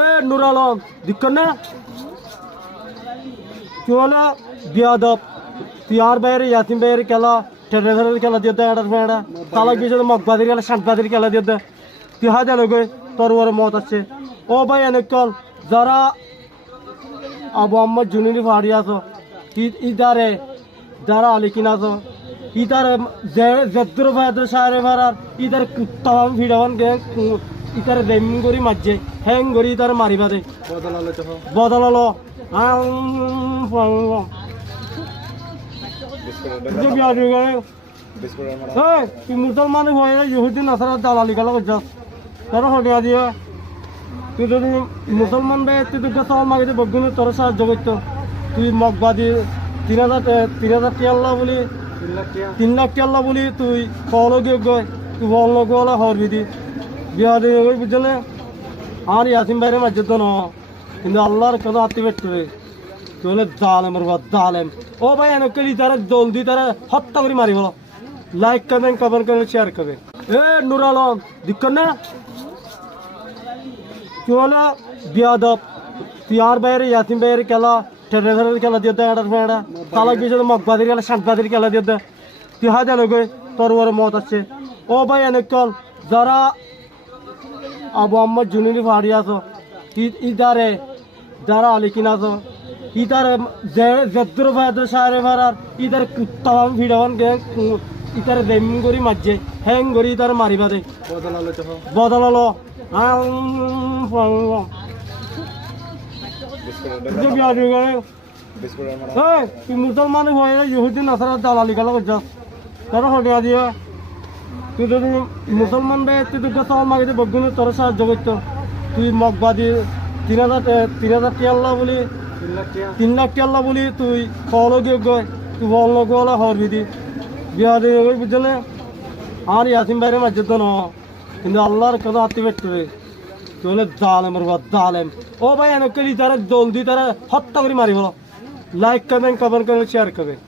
এ নুর আলম দিক্কর না তুই হলে বিয়াদব তুই আর বাইরে ইয়াসিন বাইরে খেলা টেরের খেলা দিয়ে দেয় এটা তালাক দিয়ে মগবাদির খেলা শান্তবাদির খেলা দিয়ে দেয় তুই হাজার লোক তোর ওর মত আছে ও ভাই অনেক কল যারা আবু আম্মদ জুনিনি ফাড়ি আছো ইদারে যারা আলিকিন আছো ইদারে জেদ্র ভাদ্র সারে ভাড়ার ইদারে কুত্তাম ভিড়াবান ইতারে দেম করি মারছে হ্যাং করি ইতারে মারিবা দে বদলালো তুই মুসলমান হয়ে ইহুদি নাসারা দালালি খেলা করছাস তারা হটিয়া দিয়ে তুই যদি মুসলমান ভাই তুই তোকে সব মাগিতে বগুনে তোর সাহায্য করতো তুই মগবাদী 3,000 টিয়াল্লা বলি 3 লাখ টিয়াল্লা বলি তুই ফলগে গয় তুই ফলগে হলে হরবি দি বিহারি বুঝলে আর ইয়াসিন ভাইরে মাঝে তো ন কিন্তু আল্লাহর কথা হাতি পেটে তুই হলে জালেমের বাদ জালেম ও ভাই এনেকে তারা জলদি তারা হত্যা করে মারিব লাইক করবেন কমেন্ট করবেন শেয়ার করবেন এ নুর আলম দিক্কর না তুই হলে বিয়াদব তুই আর বাইরে ইয়াসিন বাইরে খেলা টেরের খেলা দিয়ে দেয় এটা তালাক দিয়ে মগবাদির খেলা শান্তবাদির খেলা দিয়ে দেয় তুই হাজার লোক তোর ওর মত আছে ও ভাই অনেক কল যারা আবু আম্মদ জুনিনি ফাড়ি আছো ইদারে যারা আলিকিন আছো ইদারে জেদ্র ভাদ্র সারে ভাড়ার ইদারে কুত্তাম ভিড়াবান ইতারে দেম করি মারছে হ্যাং করি ইতারে মারিবা দে বদলালো তুই মুসলমান হয়ে ইহুদি নাসারা দালালি খেলা করছাস তারা হটিয়া দিয়ে তুই যদি মুসলমান ভাই তুই তোকে সব মাগিতে বগুনে তোর সাহায্য করতো তুই মগবাদী 3,000 টিয়াল্লা বলি 3 লাখ টিয়াল্লা বলি তুই ফলগে গয় তুই ফলগে হলে হরবি দি বিহারি বুঝলে আর ইয়াসিন ভাইরে মাঝে তো ন কিন্তু আল্লাহর কথা হাতি পেটে তুই হলে জালেমের বাদ জালেম ও ভাই এনেকে তারা জলদি তারা হত্যা করে মারিব লাইক করবেন কমেন্ট করবেন শেয়ার করবেন